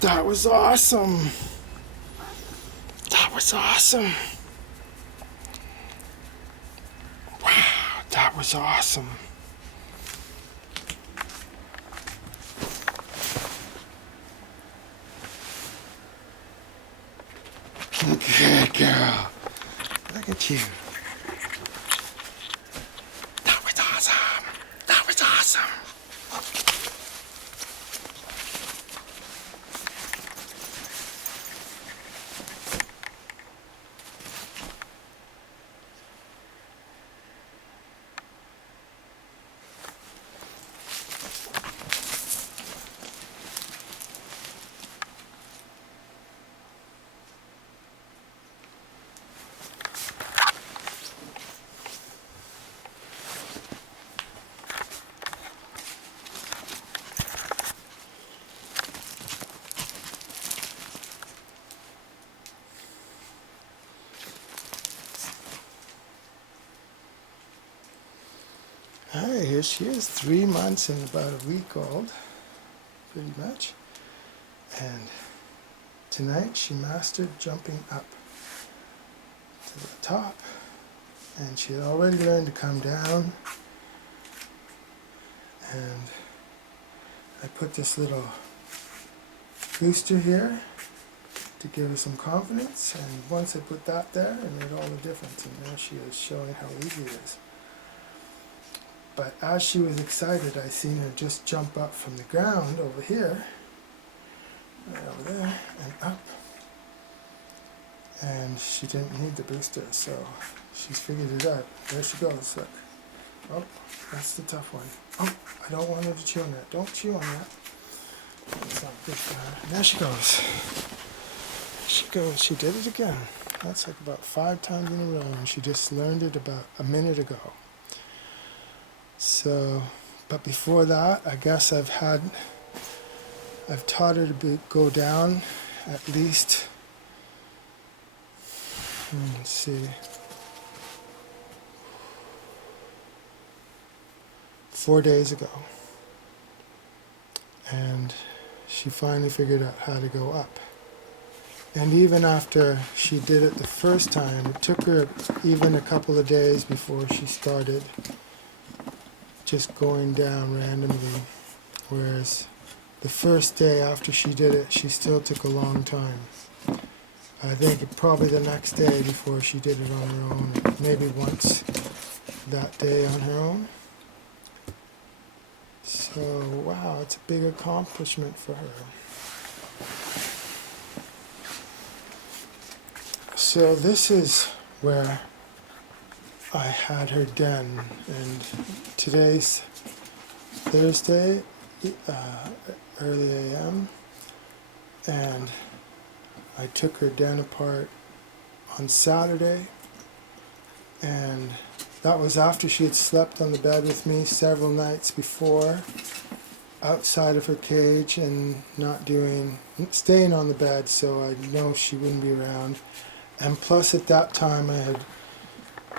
That was awesome. That was awesome. Wow, that was awesome. Good girl. Look at you. That was awesome. That was awesome. Hi, here she is, 3 months and about a week old, pretty much. And tonight she mastered jumping up to the top, and she had already learned to come down. And I put this little booster here to give her some confidence, and once I put that there, it made all the difference, and now she is showing how easy it is. But as she was excited, I seen her just jump up from the ground over here, right over there, and up. And she didn't need the booster, so she's figured it out. There she goes, look. Oh, that's the tough one. Oh, I don't want her to chew on that. Don't chew on that. That's not good for her. And there she goes. She goes. She did it again. That's like about 5 times in a row, and she just learned it about a minute ago. So, but before that, I guess I've taught her to go down at least, let's see, 4 days ago. And she finally figured out how to go up. And even after she did it the first time, it took her even a couple of days before she started just going down randomly, whereas the first day after she did it, she still took a long time. I think probably the next day before she did it on her own, maybe once that day on her own. So, wow, it's a big accomplishment for her. So this is where I had her den, and today's Thursday, early AM, and I took her den apart on Saturday, and that was after she had slept on the bed with me several nights before, outside of her cage and staying on the bed so I know she wouldn't be around. And plus at that time I had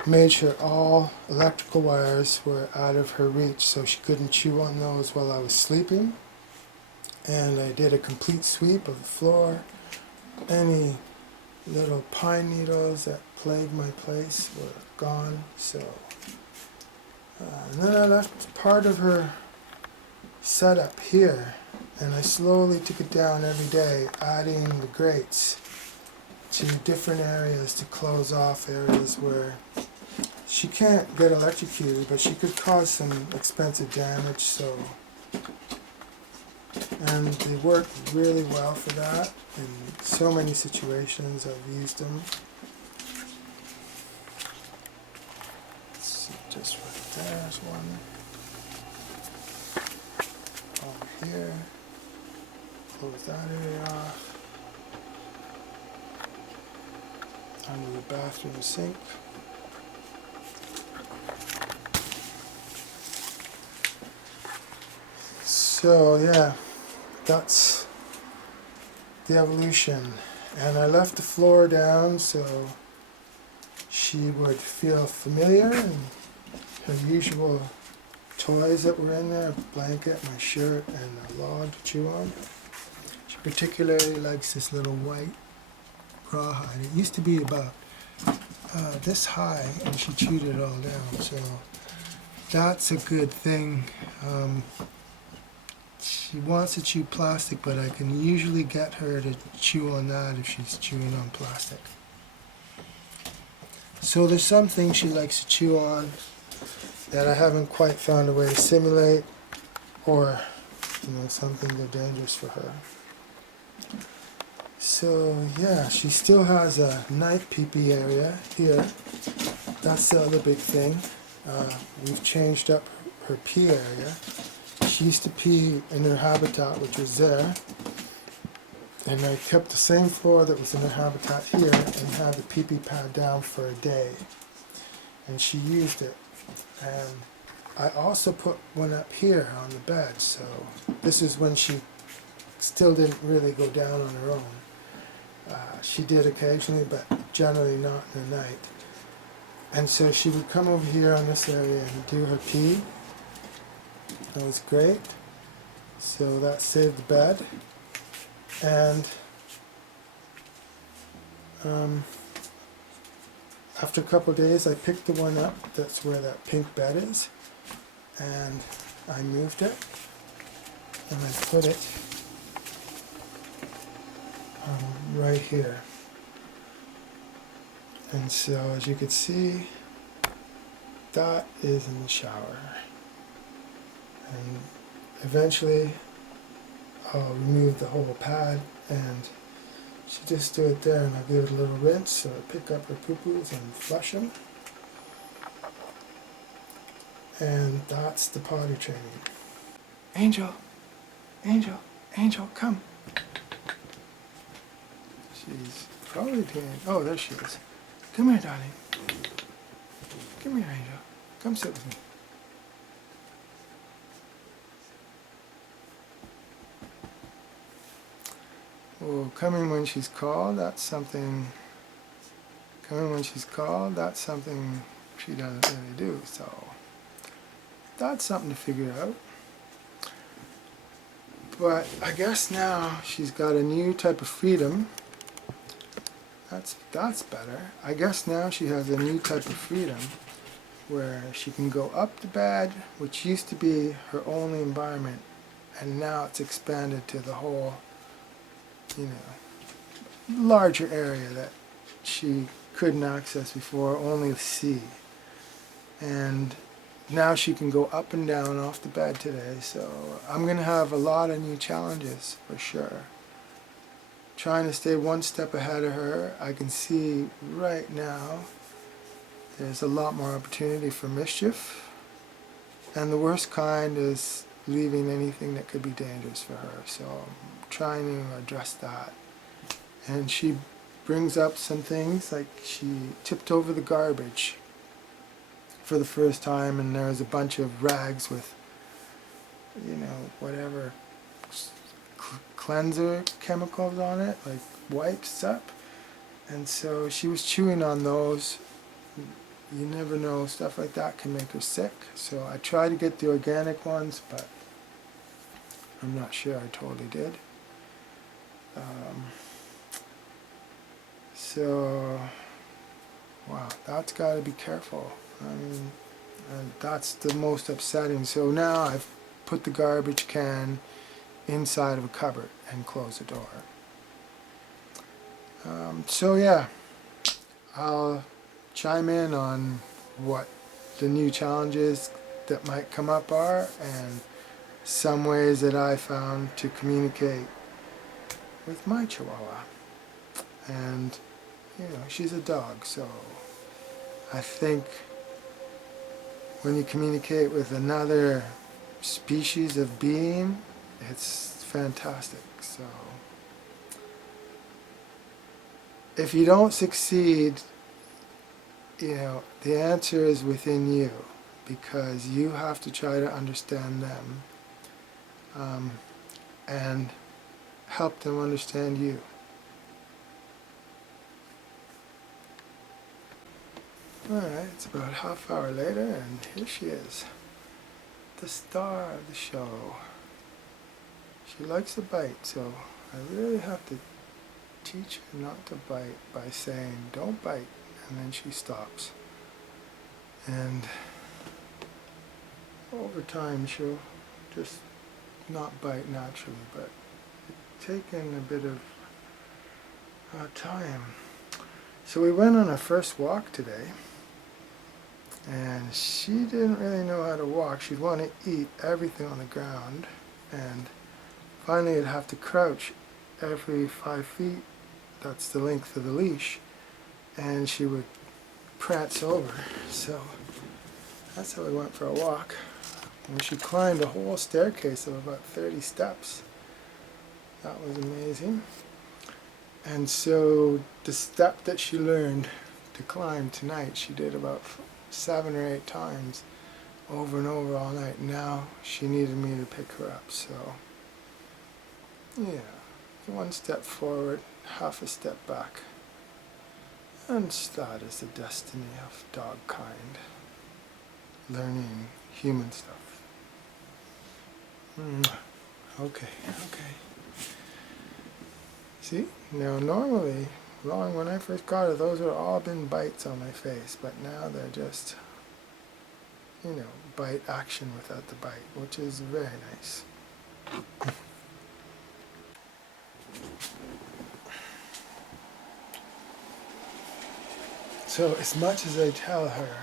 made sure all electrical wires were out of her reach so she couldn't chew on those while I was sleeping. And I did a complete sweep of the floor. Any little pine needles that plagued my place were gone. So, and then I left part of her setup here, and I slowly took it down every day, adding the grates to different areas to close off areas where she can't get electrocuted, but she could cause some expensive damage. So, and they work really well for that. In so many situations I've used them. Let's see, just right there's one. Over here. Close that area off. Under the bathroom sink. So yeah, that's the evolution. And I left the floor down so she would feel familiar, and her usual toys that were in there, a blanket, my shirt, and a log to chew on. She particularly likes this little white rawhide. It used to be about this high, and she chewed it all down, so that's a good thing. She wants to chew plastic, but I can usually get her to chew on that if she's chewing on plastic. So there's some things she likes to chew on that I haven't quite found a way to simulate, or some things are dangerous for her. So yeah, she still has a night pee-pee area here. That's the other big thing. We've changed up her pee area. She used to pee in her habitat, which was there, and I kept the same floor that was in her habitat here and had the pee-pee pad down for a day, and she used it. And I also put one up here on the bed, so this is when she still didn't really go down on her own. She did occasionally, but generally not in the night. And so she would come over here on this area and do her pee. That was great. So that saved the bed. And after a couple of days, I picked the one up. That's where that pink bed is. And I moved it. And I put it right here. And so as you can see, that is in the shower. And eventually I'll remove the whole pad, and she just do it there, and I'll give it a little rinse, so I pick up her poo-poos and flush them. And that's the potty training. Angel, Angel, Angel, come. She's probably doing, oh, there she is. Come here, darling. Come here, Angel. Come sit with me. Oh, coming when she's called, that's something. Coming when she's called, that's something she doesn't really do. So that's something to figure out. But I guess now she's got a new type of freedom. That's better. I guess now she has a new type of freedom where she can go up the bed, which used to be her only environment, and now it's expanded to the whole, larger area that she couldn't access before, only see. And now she can go up and down off the bed today, so I'm going to have a lot of new challenges for sure. Trying to stay one step ahead of her. I can see right now there's a lot more opportunity for mischief, and the worst kind is leaving anything that could be dangerous for her, so I'm trying to address that. And she brings up some things, like she tipped over the garbage for the first time, and there was a bunch of rags with, whatever cleanser chemicals on it, like wipes up, and so she was chewing on those. You never know, stuff like that can make her sick, so I tried to get the organic ones, but I'm not sure I totally did. So wow, that's got to be careful. I mean, that's the most upsetting. So now I've put the garbage can inside of a cupboard and close the door. So yeah, I'll chime in on what the new challenges that might come up are, and some ways that I found to communicate with my Chihuahua. And she's a dog, so I think when you communicate with another species of being, it's fantastic. So if you don't succeed, the answer is within you, because you have to try to understand them and help them understand you. Alright, it's about a half hour later, and here she is, the star of the show. She likes a bite, so I really have to teach her not to bite by saying, don't bite, and then she stops. And over time she'll just not bite naturally, but it's taken a bit of time. So we went on our first walk today, and she didn't really know how to walk. She'd want to eat everything on the ground, and finally you'd have to crouch every 5 feet. That's the length of the leash, and she would prance over. So that's how we went for a walk. And she climbed a whole staircase of about 30 steps. That was amazing. And so the step that she learned to climb tonight, she did about 7 or 8 times over and over all night. Now she needed me to pick her up. So yeah, 1 step forward, half a step back. And that is the destiny of dog kind, learning human stuff. Okay. See, now normally, when I first got her, those would all been bites on my face, but now they're just, bite action without the bite, which is very nice. So as much as I tell her,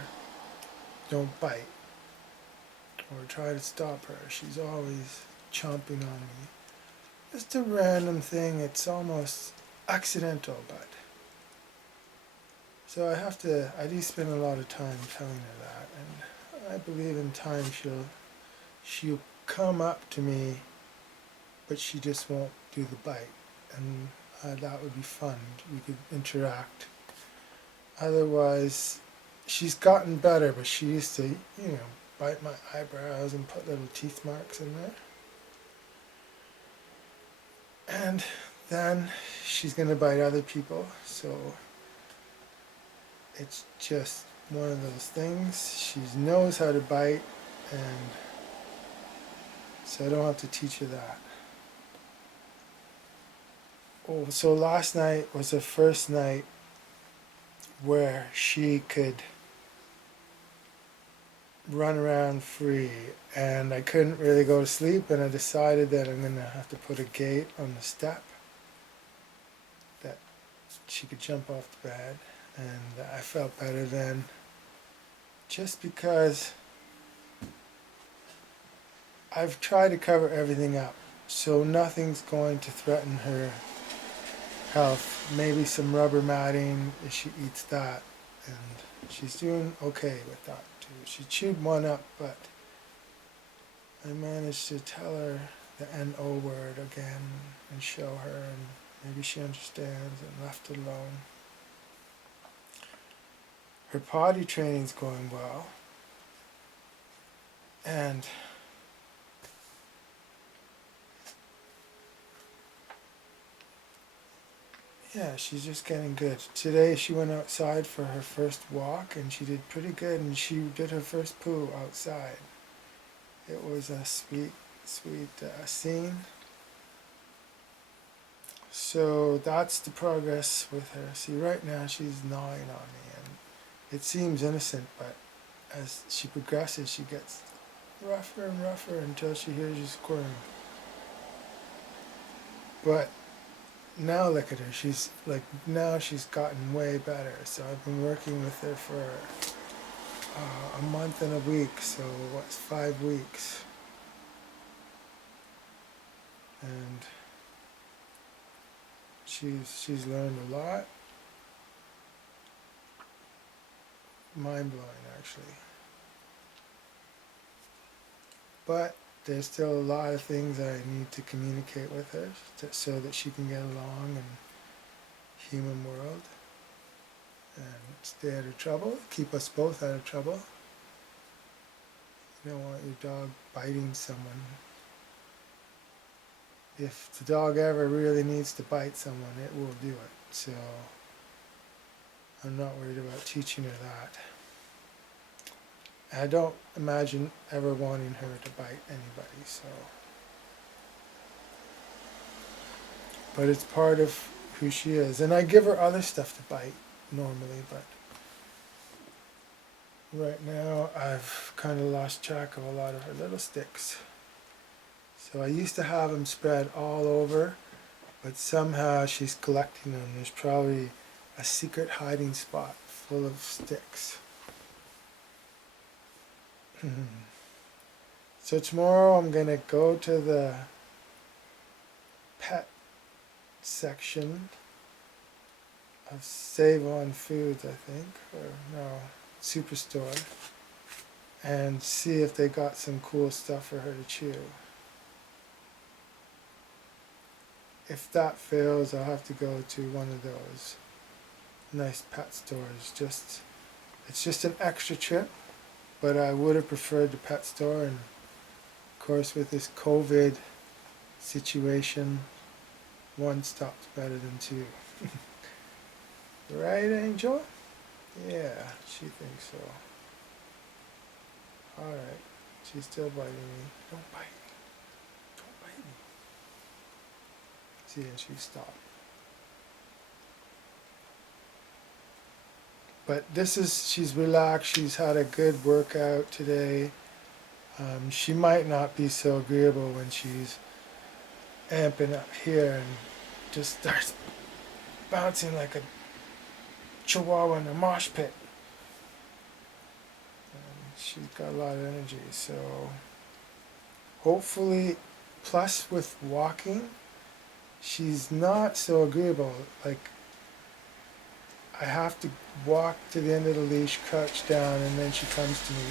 don't bite, or try to stop her, she's always chomping on me. Just a random thing, it's almost accidental, but. So I do spend a lot of time telling her that, and I believe in time she'll come up to me, but she just won't do the bite, and that would be fun. We could interact. Otherwise, she's gotten better, but she used to, bite my eyebrows and put little teeth marks in there. And then she's going to bite other people, so it's just one of those things. She knows how to bite, and so I don't have to teach her that. Oh, so last night was the first night where she could run around free, and I couldn't really go to sleep, and I decided that I'm going to have to put a gate on the step that she could jump off the bed, and I felt better then, just because I've tried to cover everything up so nothing's going to threaten her health. Maybe some rubber matting if she eats that, and she's doing okay with that too. She chewed one up, but I managed to tell her the N-O word again and show her, and maybe she understands, and left it alone. Her potty training's going well, and yeah, she's just getting good. Today she went outside for her first walk, and she did pretty good, and she did her first poo outside. It was a sweet scene. So that's the progress with her. See, right now she's gnawing on me, and it seems innocent, but as she progresses, she gets rougher and rougher until she hears you squirm. But now look at her, now she's gotten way better. So I've been working with her for a month and a week, so what's 5 weeks? And she's learned a lot. Mind-blowing, actually. But there's still a lot of things I need to communicate with her so that she can get along in human world and stay out of trouble, keep us both out of trouble. You don't want your dog biting someone. If the dog ever really needs to bite someone, it will do it. So I'm not worried about teaching her that. I don't imagine ever wanting her to bite anybody, so. but it's part of who she is. And I give her other stuff to bite normally, but right now I've kind of lost track of a lot of her little sticks. So I used to have them spread all over, but somehow she's collecting them. There's probably a secret hiding spot full of sticks. So tomorrow I'm going to go to the pet section of Save On Foods, I think, or no, Superstore, and see if they got some cool stuff for her to chew. If that fails, I'll have to go to one of those nice pet stores. It's just an extra trip, but I would have preferred the pet store, and of course with this COVID situation, one stop's better than two. Right, Angel? Yeah, she thinks so. Alright, she's still biting me. Don't bite me. Don't bite me. See, and she stopped. But she's relaxed. She's had a good workout today. She might not be so agreeable when she's amping up here and just starts bouncing like a chihuahua in a mosh pit. She's got a lot of energy, so hopefully, plus with walking, she's not so agreeable. Like, I have to walk to the end of the leash, crouch down, and then she comes to me.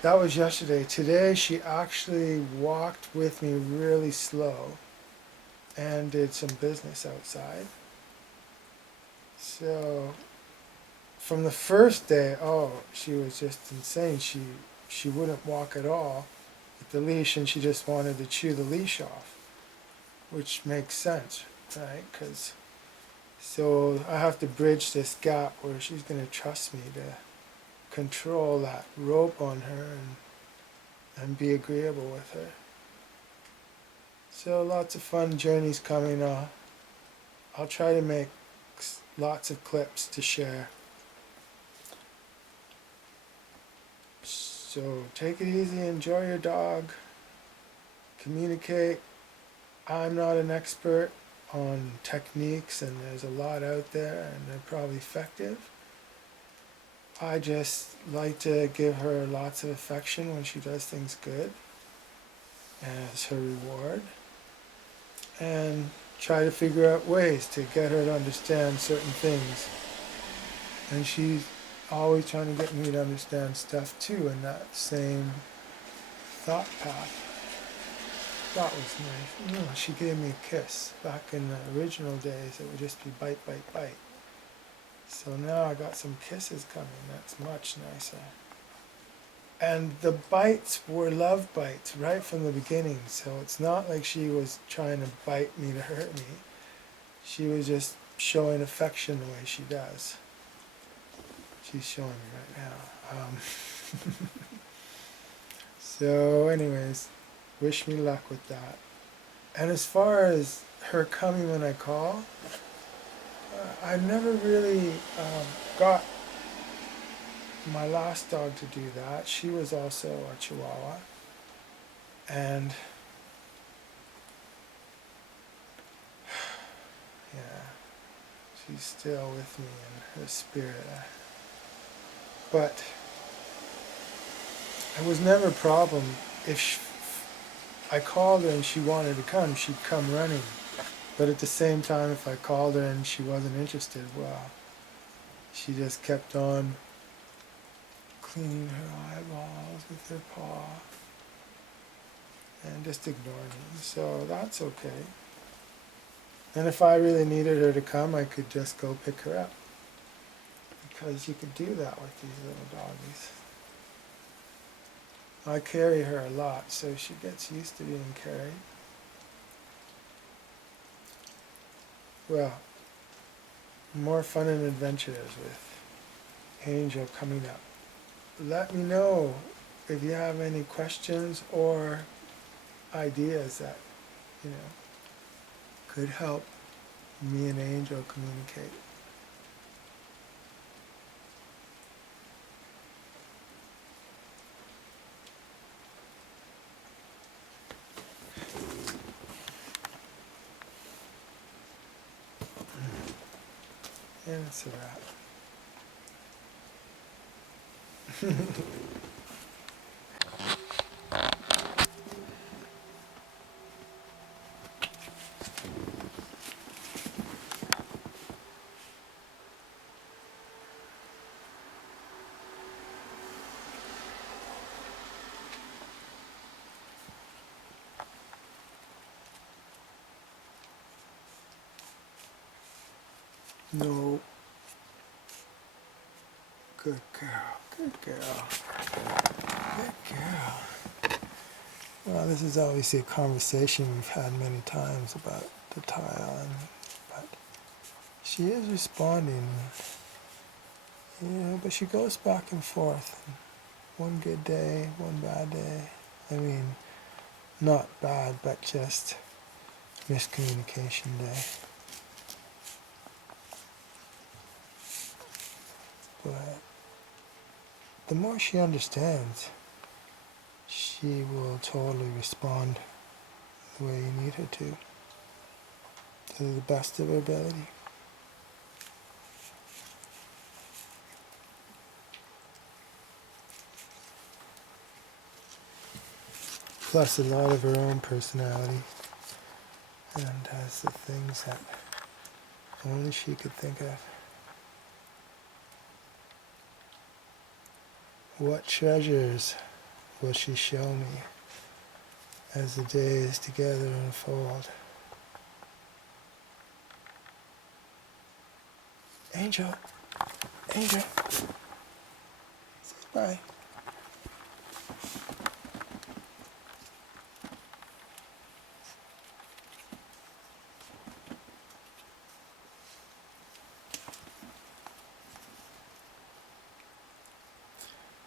That was yesterday. Today she actually walked with me really slow and did some business outside. So from the first day, she was just insane. She wouldn't walk at all with the leash, and she just wanted to chew the leash off, which makes sense, right? So I have to bridge this gap where she's going to trust me to control that rope on her and be agreeable with her. So lots of fun journeys coming up. I'll try to make lots of clips to share. So take it easy, enjoy your dog, communicate. I'm not an expert on techniques, and there's a lot out there, and they're probably effective. I just like to give her lots of affection when she does things good as her reward, and try to figure out ways to get her to understand certain things. And she's always trying to get me to understand stuff too in that same thought path. That was nice. No, she gave me a kiss. Back in the original days, it would just be bite, bite, bite. So now I got some kisses coming. That's much nicer. And the bites were love bites right from the beginning. So it's not like she was trying to bite me to hurt me. She was just showing affection the way she does. She's showing me right now. So anyways, wish me luck with that. And as far as her coming when I call, I never really got my last dog to do that. She was also a Chihuahua. And yeah, she's still with me in her spirit. But it was never a problem. I called her and she wanted to come, she'd come running. But at the same time, if I called her and she wasn't interested, well, she just kept on cleaning her eyeballs with her paw and just ignored me. So that's okay. And if I really needed her to come, I could just go pick her up. Because you could do that with these little doggies. I carry her a lot, so she gets used to being carried. Well, more fun and adventures with Angel coming up. Let me know if you have any questions or ideas that, could help me and Angel communicate. And it's a wrap. No. Good girl. Good girl. Good girl. Well, this is obviously a conversation we've had many times about the tile, but she is responding, but she goes back and forth. One good day, one bad day. I mean, not bad, but just miscommunication day. But the more she understands, she will totally respond the way you need her to the best of her ability. Plus a lot of her own personality, and has the things that only she could think of. What treasures will she show me as the days together unfold? Angel, Angel, say bye.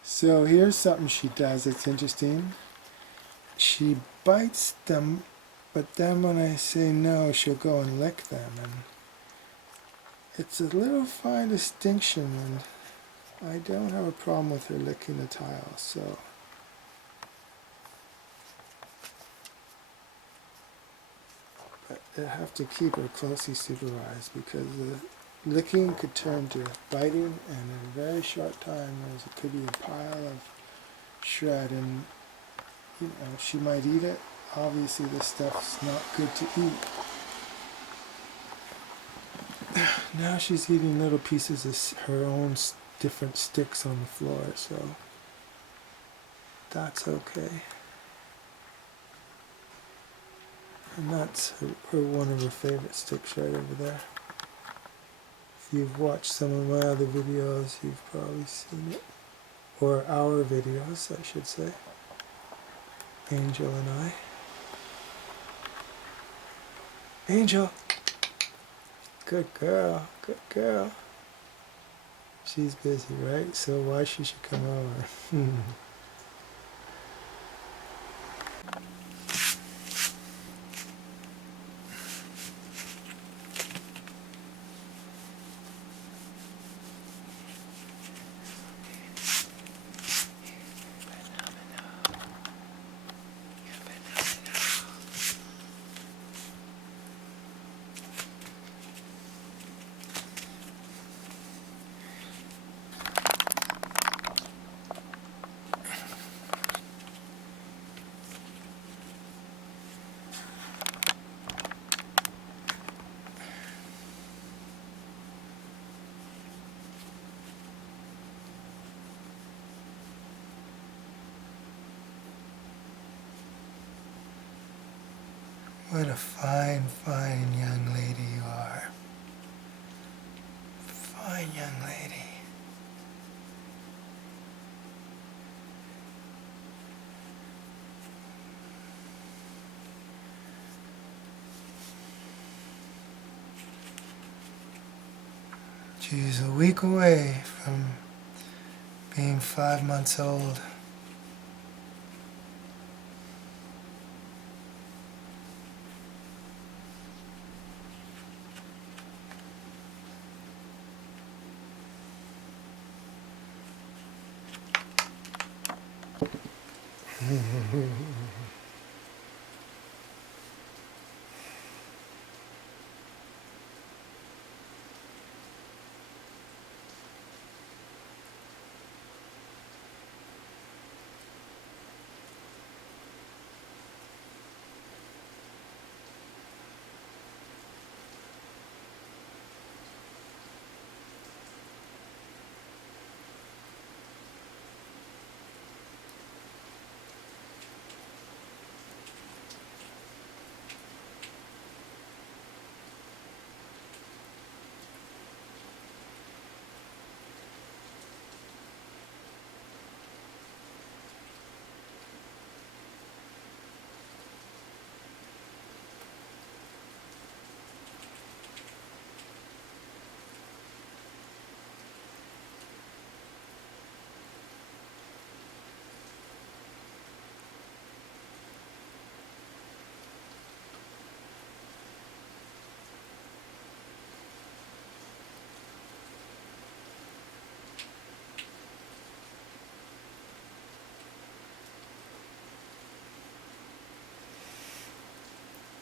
So here's something she does that's interesting. She bites them, but then when I say no, she'll go and lick them. And it's a little fine distinction, and I don't have a problem with her licking the tile, so. But I have to keep her closely supervised because the licking could turn to biting, and in a very short time it could be a pile of shred, and she might eat it. Obviously this stuff's not good to eat. Now she's eating little pieces of her own different sticks on the floor, so that's okay. And that's one of her favorite sticks right over there. If you've watched some of my other videos, you've probably seen it. Or our videos, I should say. Angel and I. Angel! Good girl, good girl. She's busy, right? So why she should come over? What a fine, fine young lady you are. Fine young lady. She's a week away from being 5 months old.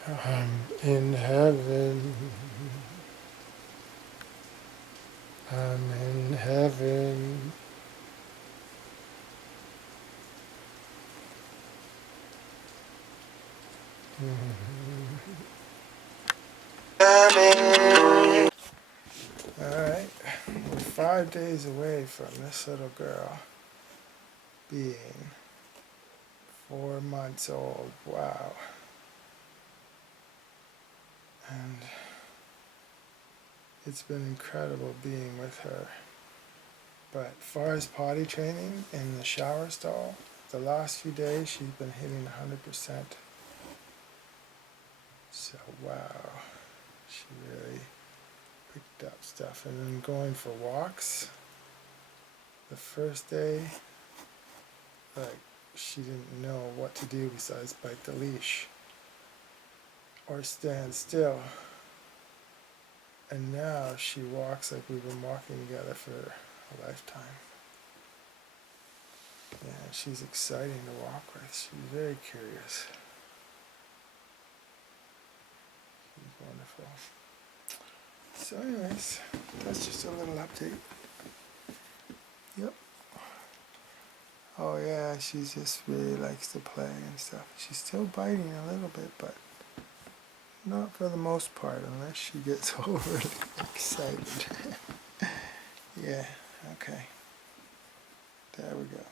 I'm in heaven. I'm in heaven. Alright, we're 5 days away from this little girl being 4 months old. Wow. And it's been incredible being with her. But as far as potty training in the shower stall, the last few days she's been hitting 100%. So wow, she really picked up stuff. And then going for walks. The first day, like, she didn't know what to do besides bite the leash or stand still. And now she walks like we've been walking together for a lifetime. Yeah, she's exciting to walk with. She's very curious. She's wonderful. So anyways, that's just a little update. Yep. Oh yeah, she just really likes to play and stuff. She's still biting a little bit, but not for the most part, unless she gets overly excited. Yeah, okay. There we go.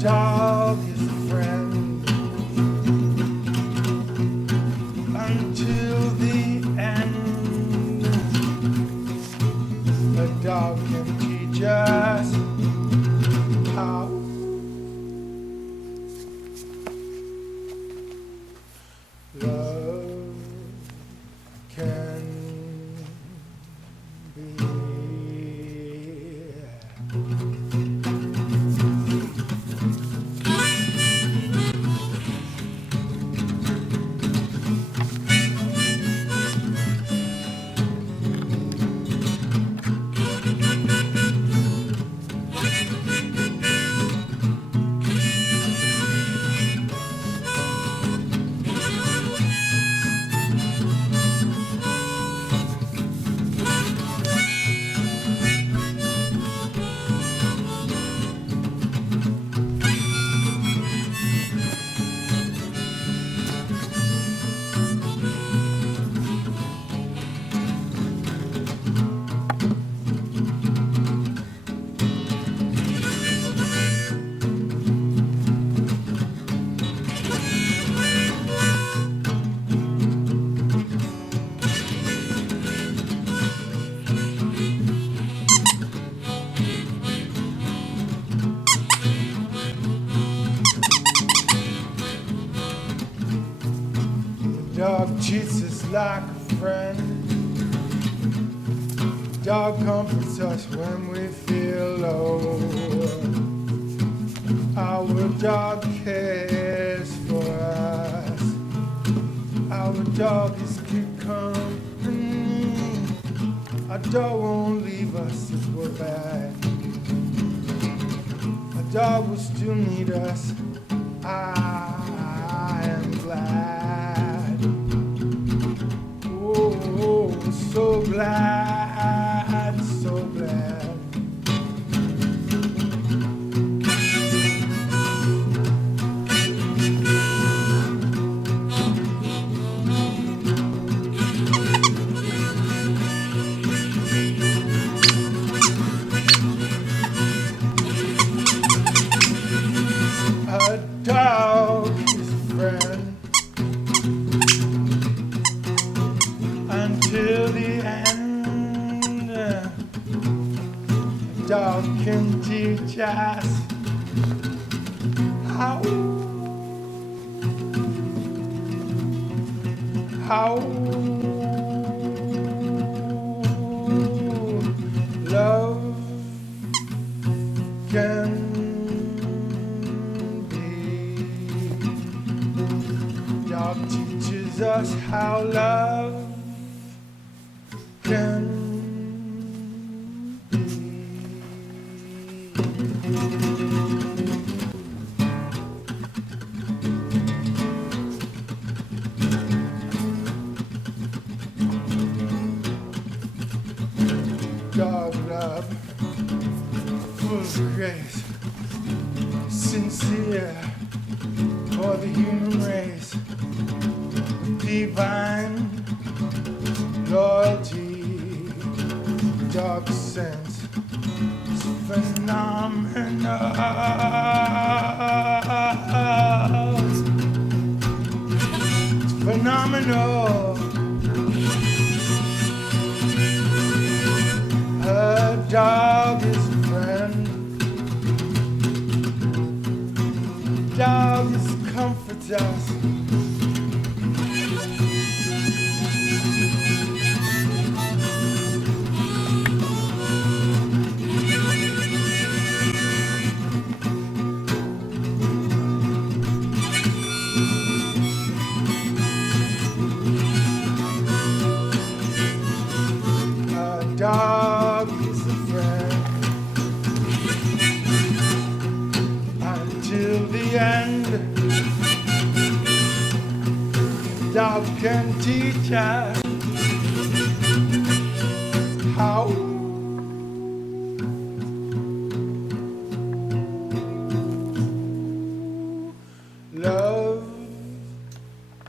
dog is a friend until the end. A dog can teach us how love can be. Dog treats us like a friend. Dog comforts us when we feel low. Our dog cares for us. Our dog is good company. Our dog won't leave us if we're bad. Our dog will still need us. I am glad. Oh, so glad, so glad. A dog is a friend until the end. A dog can teach us how love can be. Dog teaches us how love can be. Dog love, full of grace, sincere for the human race, divine loyalty, dog sense is phenomenal. It's phenomenal. A dog is a friend. Dog is comforts us. A dog is a friend until the end. Dog can teach us how love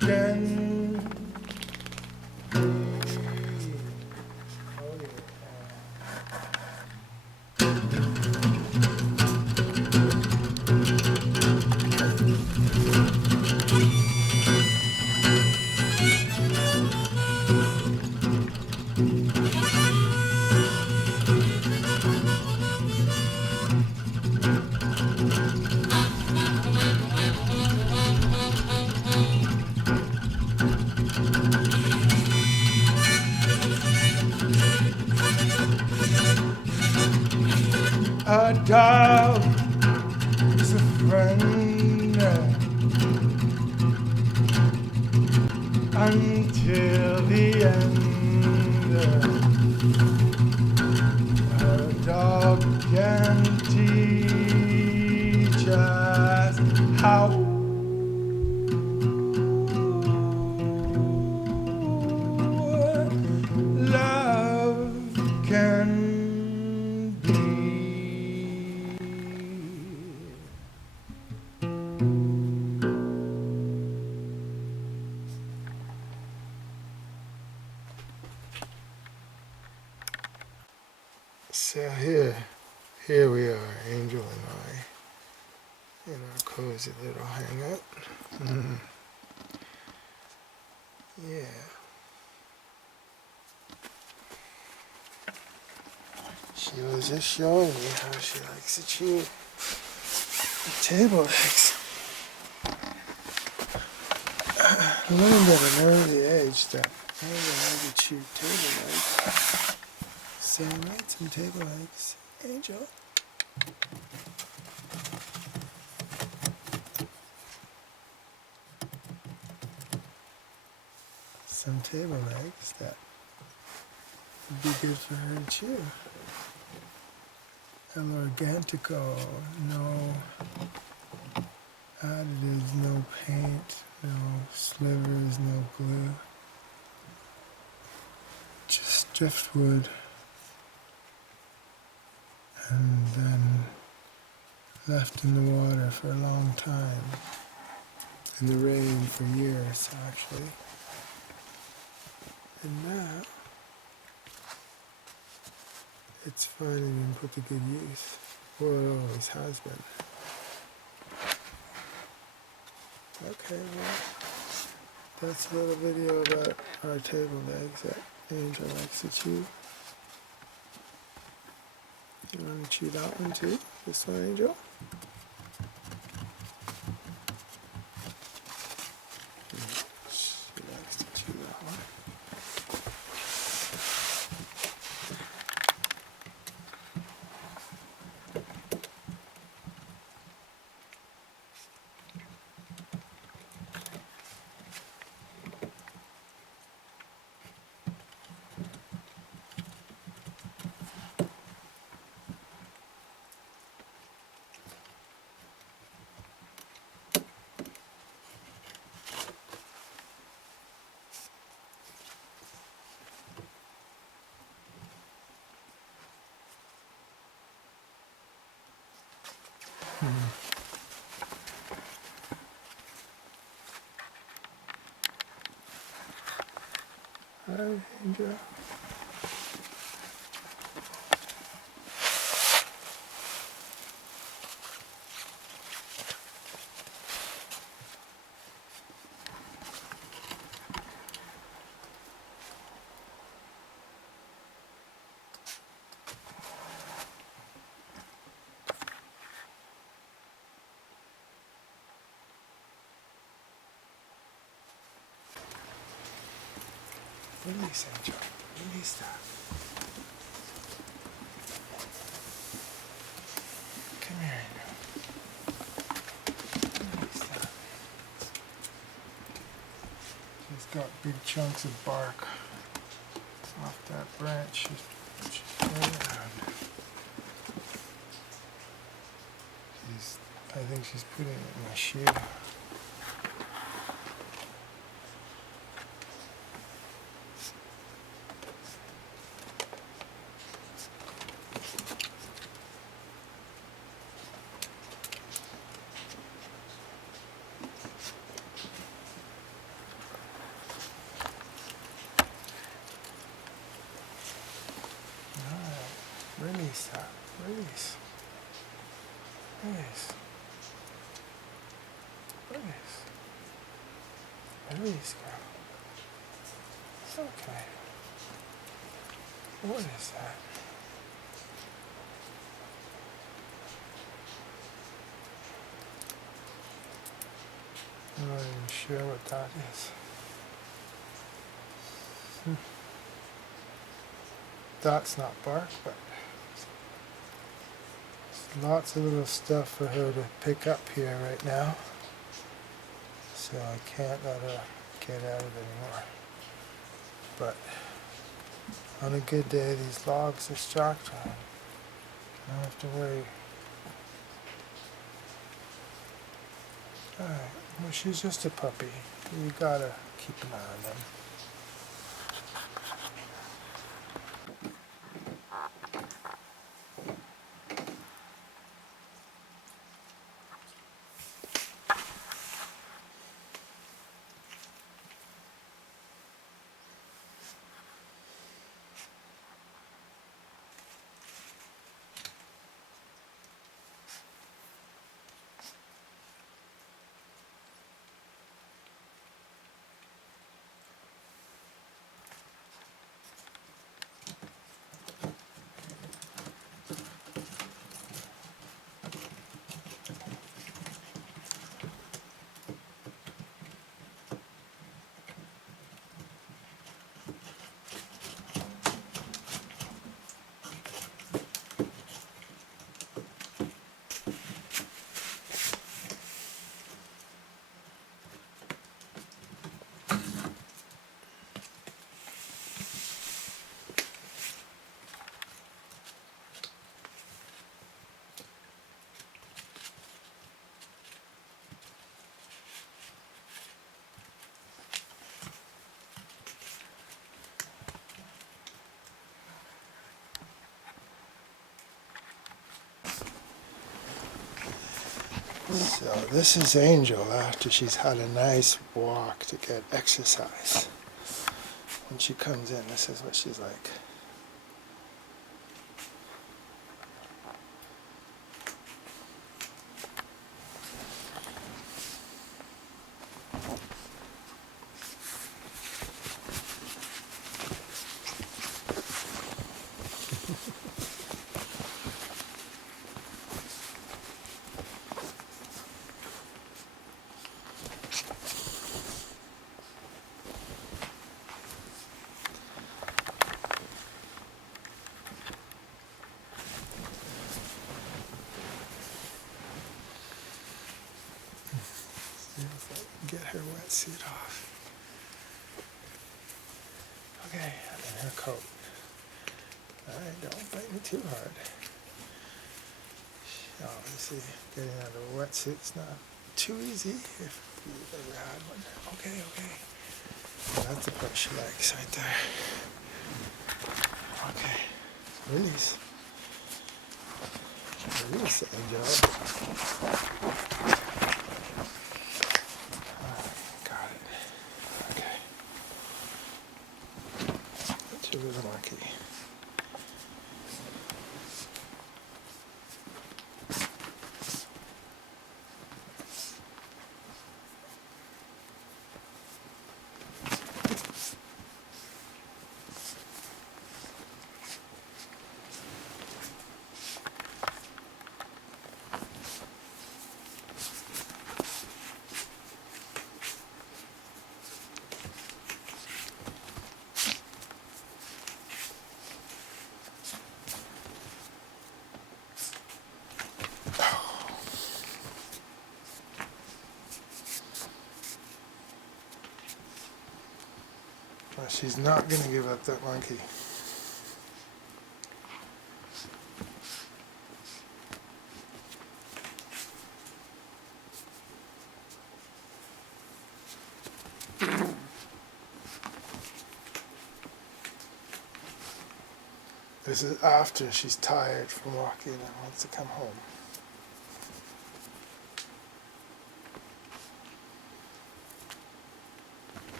can be. Oh, yeah. A dog is a friend until the end. A dog can teach us how love can be. So here we are, Angel and I, in our cozy little hangout. Yeah. She was just showing me how she likes to chew the table legs. I learned at an early age that I learned to chew table legs. So I made some table legs. Angel. Some table legs that would be good for her to chew. El Organico, no additives, no paint, no slivers, no glue. Just driftwood. And then left in the water for a long time. In the rain for years, actually. And now, it's finally been put to good use. Or it always has been. Okay, well, that's a little video about our table legs that Angel likes to chew. You want to chew that one too? This one, Angel? She likes to chew that one. Hi, Angel. Release, Angel. Release that. Come here, Angel. Release that. She's got big chunks of bark off that branch. She's pulling it out. I think she's putting it in my shoe. Release that. Release. Release. Release. Release, girl. It's okay. What is that? I'm not even sure what that is. That's not bark, but lots of little stuff for her to pick up here right now. So I can't let her get at it anymore. But on a good day, these logs distract her. I don't have to worry. Alright, well, she's just a puppy. You gotta keep an eye on them. So this is Angel after she's had a nice walk to get exercise. When she comes in, this is what she's like. Get her wetsuit off. Okay, and then her coat. Alright, don't bite me too hard. Obviously, getting out of a wetsuit's not too easy if you've ever had one. Okay, okay. Well, that's the part she likes right there. Okay, release. Release, Angel. Got it. Okay. That's your little monkey. Well, she's not going to give up that monkey. This is after she's tired from walking and wants to come home.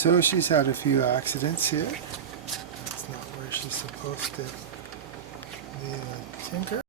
So she's had a few accidents here. That's not where she's supposed to be a tinker.